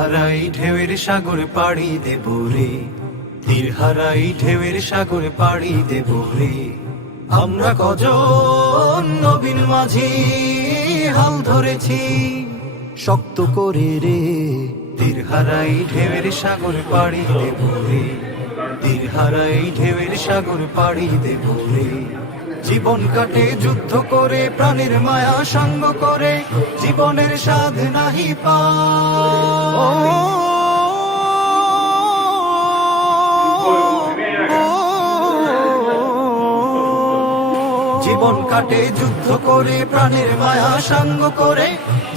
হারাই ঢেউয়ের সাগর পাড়ি দেব রে, তীর হারাই ঢেউয়ের সাগর পাড়ি দেব রে। আমরা কজন নবীন মাঝি হাল ধরেছি শক্ত করে রে, তীর হারাই ঢেউয়ের সাগর পাড়ি দেব রে, তীর হারাই ঢেউয়ের সাগর পাড়ি দেব রে। জীবন কাটে যুদ্ধ করে, প্রাণের মায়া সঙ্গ করে, জীবনের স্বাদ নাহি জীবন কাটে যুদ্ধ করে, প্রাণের মায়া সঙ্গ করে,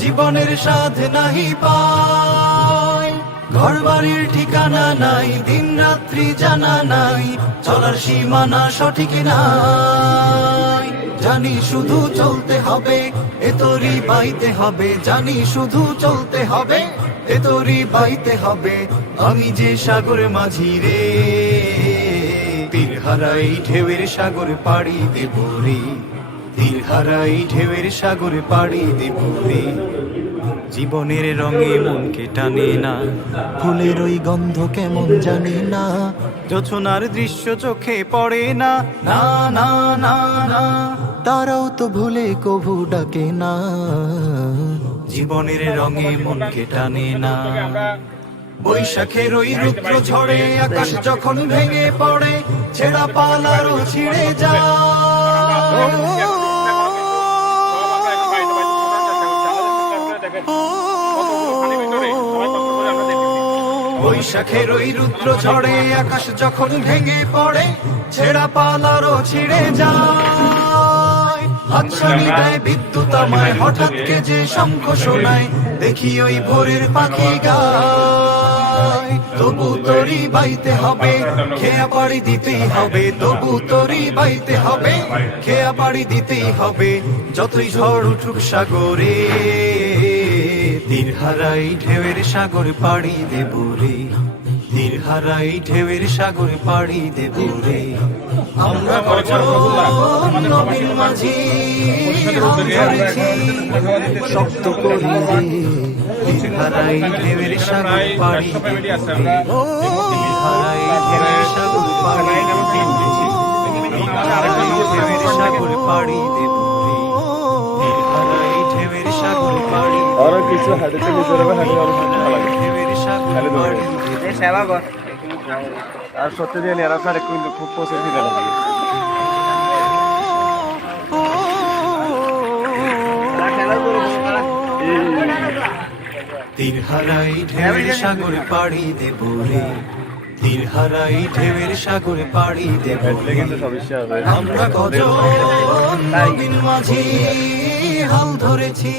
জীবনের স্বাদ নাহি পায়। ঘর বাড়ির ঠিকানা নাই, দিন রাত্রি জানা নাই, চলার সীমানা সঠিক নাই। জানি শুধু চলতে হবে, এ তোরই বাইতে হবে, জানি শুধু চলতে হবে, এ তোরই বাইতে হবে। আমি যে সাগর মাঝি রে, তীর হারাই ঢেউয়ের সাগর পাড়ি দেব রে, তীর হারাই ঢেউয়ের সাগর পাড়ি দেব রে। জীবনের রঙে মনকে টানে না, ফুলের ওই গন্ধ কেমন জানি না, জোছনার দৃশ্য চোখে পড়ে না, না না না না। তারাও তো ভুলে কভু ডাকে না। জীবনের রঙে মনকে টানে না। বৈশাখের ওই রুদ্র ঝড়ে আকাশ যখন ভেঙে পড়ে, ছেঁড়া পালারও ছিঁড়ে যায়। বৈশাখের ওই রুদ্র ঝড়ে আকাশ যখন ভেঙে পড়ে, ছেঁড়া পালারও ছিঁড়ে যায়। হাতছানি দেয় বিদ্যুৎ আমায়, হঠাৎ কে যে শঙ্খ শোনায়, দেখি ওই ভোরের পাখি গায়। তবু তোরই বাইতে হবে, খেয়া পাড়ি দিতেই হবে, তবু তোরই বাইতে হবে, খেয়া পাড়ি দিতেই হবে। যতই ঝড় উঠুক সাগরে, তীর হারাই ঢেউয়ের সাগর পাড়ি দেব রে, তীর হারাই ঢেউয়ের সাগর পাড়ি দেব রে। আমরা কজন নবীন মাঝি হাল ধরেছি শক্ত করে রে, তীর হারাই ঢেউয়ের সাগর পাড়ি দেব রে, তীর হারাই ঢেউয়ের সাগর পাড়ি দেব রে, তীর হারাই ঢেউয়ের সাগর পাড়ি দেব রে, তীর হারাই ঢেউয়ের সাগর পাড়ি দেব রে। আরো কিছু হাতে থেকে জোরে হাতে আরো খালি ধরে আর সত্যি দিয়ে এরা সারে কিন্তু খুব পছন্দ দিতে লাগে। তীর হারাই ঢেউয়ের সাগর পাড়ি দেব রে, তীর হারাই ঢেউয়ের সাগর পাড়ি দেব রে। কিন্তু সমস্যা হবে। আমরা কজন নবীন মাঝি হাল ধরেছি।